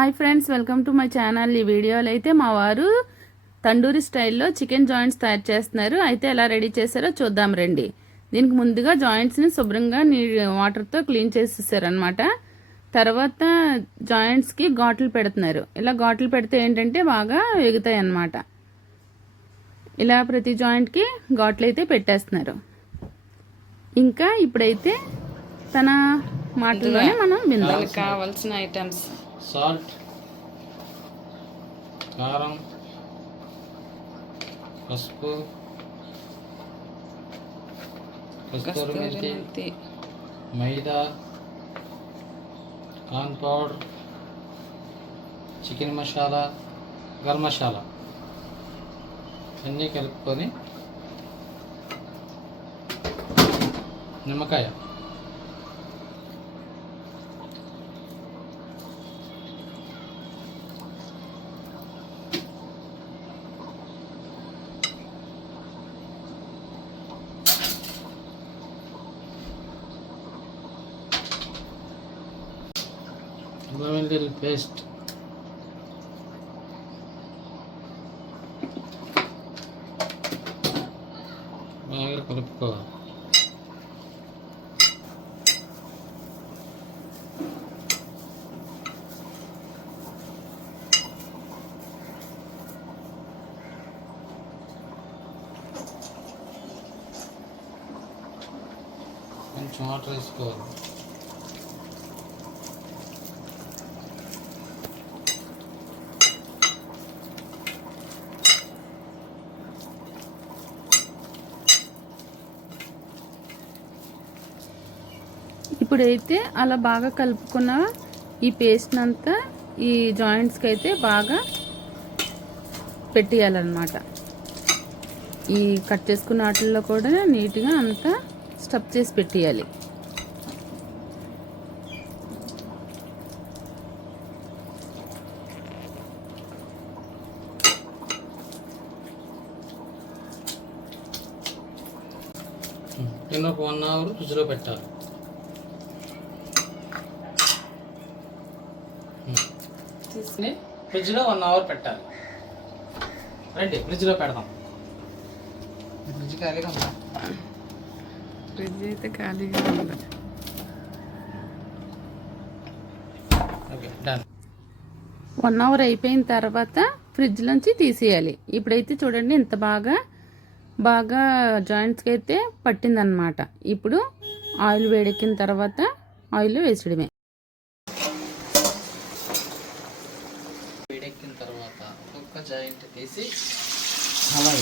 Hi friends, welcome to my channel. ఈ వీడియోలో అయితే మా వారు తండూరి స్టైల్లో చికెన్ జాయింట్స్ తయారు చేస్తున్నారు. అయితే ఎలా రెడీ చేశారో చూద్దాం రండి. దీనికి ముందుగా జాయింట్స్ని శుభ్రంగా వాటర్తో క్లీన్ చేసేసారనమాట. తర్వాత జాయింట్స్కి ఘాట్లు పెడుతున్నారు. ఇలా ఘాట్లు పెడితే ఏంటంటే బాగా ఎగుతాయి అన్నమాట. ఇలా ప్రతి జాయింట్కి ఘాట్లు అయితే పెట్టేస్తున్నారు. ఇంకా ఇప్పుడైతే తన మాటల్లోనే మనం విందాం. కావాల్సిన ఐటమ్స్: సాల్ట్, కారం, పసుపు, కస్తూరి మెంతి, మైదా, corn powder, chicken masala, garam masala అన్నీ కలుపుకొని నిమ్మకాయ, అల్లం వెల్లుల్లి పేస్ట్, బాగా కలుపుకోవాలి. కొంచెం వాటర్ వేసుకోవాలి. ఇప్పుడైతే అలా బాగా కలుపుకున్న ఈ పేస్ట్ అంతా ఈ జాయింట్స్కి అయితే బాగా పెట్టేయాలన్నమాట. ఈ కట్ చేసుకున్న వాటిల్లో కూడా నీట్గా అంతా స్టఫ్ చేసి పెట్టేయాలి. ఒక 1 అవర్ ఫ్రిడ్జ్లో పెట్టాలి. తీసుకుని ఫ్రిడ్జ్లో 1 అవర్ పెట్టాలి. రండి ఫ్రిడ్జ్లో పెడదాం. ఫ్రిడ్జ్ ఖాళీగా ఉందా? ఫ్రిడ్జ్ అయితే ఖాళీగా ఉంది. Okay, done. 1 అవర్ అయిపోయిన తర్వాత ఫ్రిడ్జ్లోంచి తీసేయాలి. ఇప్పుడైతే చూడండి ఎంత బాగా జాయింట్స్కి అయితే పట్టిందనమాట. ఇప్పుడు ఆయిల్ వేడెక్కిన తర్వాత ఆయిల్ వేసడమే. వేడెక్కిన తర్వాత ఒక్కొక్క జాయింట్ తీసి అలా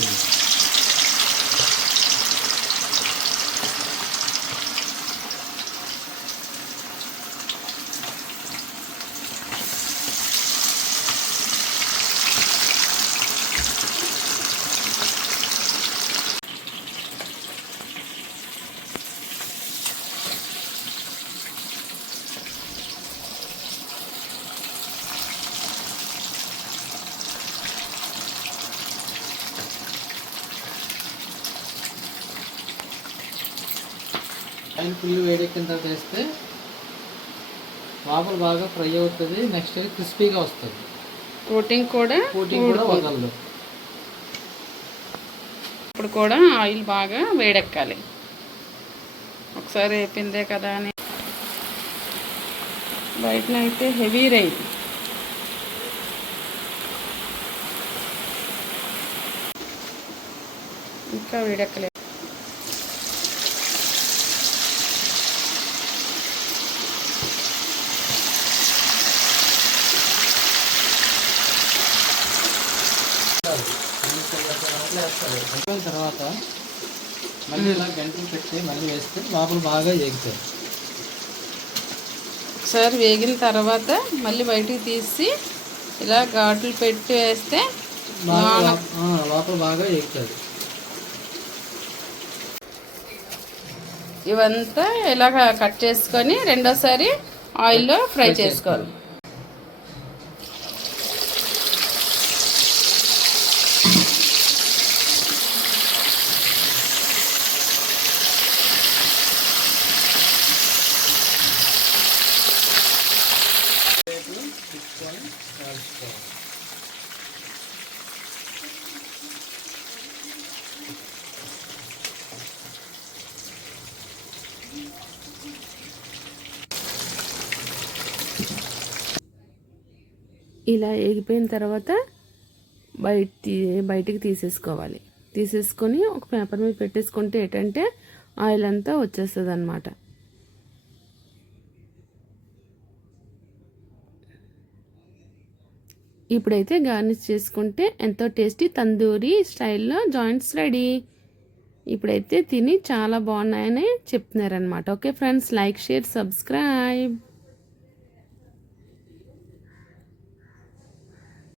ఆయిల్ ఫుల్ వేడెక్కిన తర్వాత వేస్తే లోపల బాగా ఫ్రై అవుతుంది. నెక్స్ట్ క్రిస్పీగా వస్తుంది. కోటింగ్ కూడా వదలదు. ఇప్పుడు కూడా ఆయిల్ బాగా వేడెక్కాలి. ఒకసారి అయిపోయిందే కదా అని బయటన అయితే హెవీ రైస్. ఇంకా వేడెక్కలేదు. అయిపోయిన తర్వాత మళ్ళీ ఇలా గంటలు పెట్టి మళ్ళీ వేస్తే లోపల బాగా వేగుతాయి. ఒకసారి వేగిన తర్వాత మళ్ళీ బయటికి తీసి ఇలా ఘాట్లు పెట్టి వేస్తే లోపల బాగా వేగుతుంది. ఇవంతా ఇలా కట్ చేసుకొని రెండోసారి ఆయిల్లో ఫ్రై చేసుకోవాలి. తీసుకొని ఇలా ఏగిపోయిన తర్వాత బయటికి తీసేసుకోవాలి. తీసేసుకొని ఒక పేపర్ మీద పెట్టేసుకుంటే ఏంటంటే ఆయిల్ అంతా వచ్చేస్తుంది అన్నమాట. ఇప్పుడైతే గార్నిష్ చేసుకుంటే ఎంతో టేస్టీ తందూరి స్టైల్లో జాయింట్స్ రెడీ. ఇప్పుడైతే తిని చాలా బాగున్నాయని చెప్తున్నారనమాట. Okay friends, like, share, subscribe.